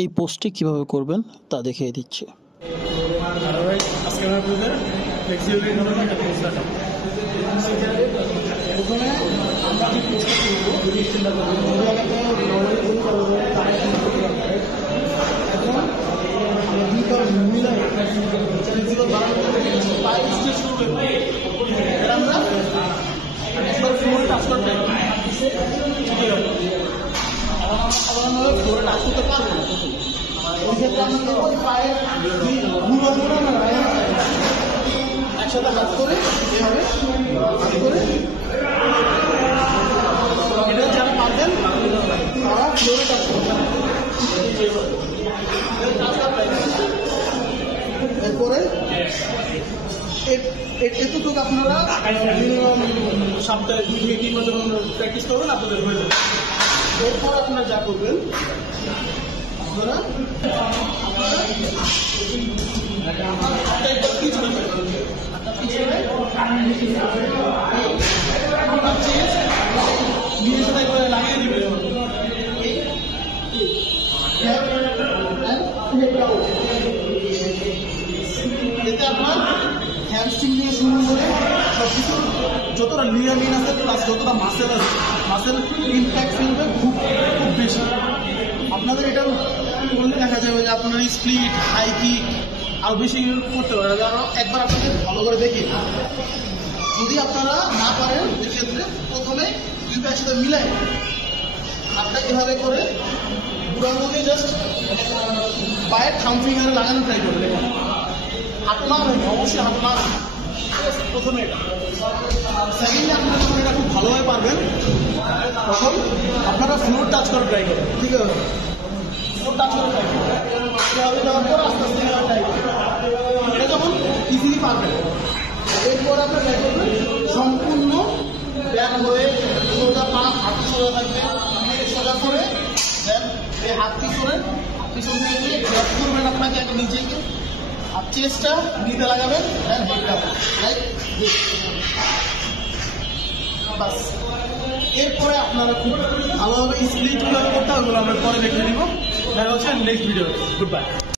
এই পোস্টটি কিভাবে করবেন তা দেখিয়ে দিচ্ছি। আজকে আমার আপনাদের ফ্লেক্সিবিলিটি নামে একটা পোস্ট আছে। প্রথমে আমরা যে পোস্টটা করবো চিন্তা করবো এখন দুইটা মিলাই জিরো পাইপ স্টেজ করবে এটা আমরা একবার ফ্লোরে টাচ করতে আমরা ফ্লোরে টাচ করতে পারবো না। এই ক্ষেত্রে আমরা ওই পায়ের একসাথে হাত করে এভাবে হাত করে এটা যারা পারবেন তারা ফ্লোরে টাচ করবেন। এরপরে এতটুকু আপনারা মিনিমাম সপ্তাহে 2 থেকে 3 মাস যখন প্র্যাকটিস করবেন আপনাদের হয়ে যাবে। এরপর আপনারা যা করবেন আপনারা লাগিয়ে দিবেন। এতে আপনার হ্যামস্ট্রিং দিয়ে শুরু করে সবকিছু যতটা লিগামেন্ট আছে প্লাস যতটা মাসেল আছে মাসেল ইম্প্যাক্ট ফেলবে খুব খুব বেশি। আপনাদের এটা করলে দেখা যাবে যে আপনার স্প্লিট হাই কিক আরও বেশি করতে পারে। আরও একবার আপনাদের ভালো করে দেখি, যদি আপনারা না পারেন সেক্ষেত্রে প্রথমে দুইটা একসাথে মিলাই হাতটা এভাবে করে বুড়ার মধ্যে জাস্ট পায়ের থাম ফিঙ্গারে লাগানো ট্রাই করবেন। হাঁটু না হবে অবশ্যই হাঁটু না প্রথমে এটা। সেকেন্ডলি আপনারা যখন এটা খুব ভালোভাবে পারবেন তখন আপনারা ফ্লোর টাচ করে ট্রাই করবেন। ঠিক আছে, ফ্লোর টাচ করে ট্রাই করবেন। এভাবে যাওয়ার পর আস্তে আস্তে ট্রাই করবেন। এটা যখন ইজিলি পারবেন এরপর আপনারা ট্রাই করবেন সম্পূর্ণ ব্যাক হয়ে সোজা পা হাঁটু সোজা থাকবে সোজা করে দেন এই হাত পিছনে থেকে গ্র্যাব করবেন আপনাকে একটা নিচেকে আর চেস্টটা নিতে লাগাবেন দেন হেডটা লাইক দিস বাস। এরপরে আপনারা খুব ভালোভাবে স্প্লিট কীভাবে করতে হবে ওগুলো আমরা পরে দেখে নিব। দেখা হচ্ছে নেক্সট ভিডিও। Good bye.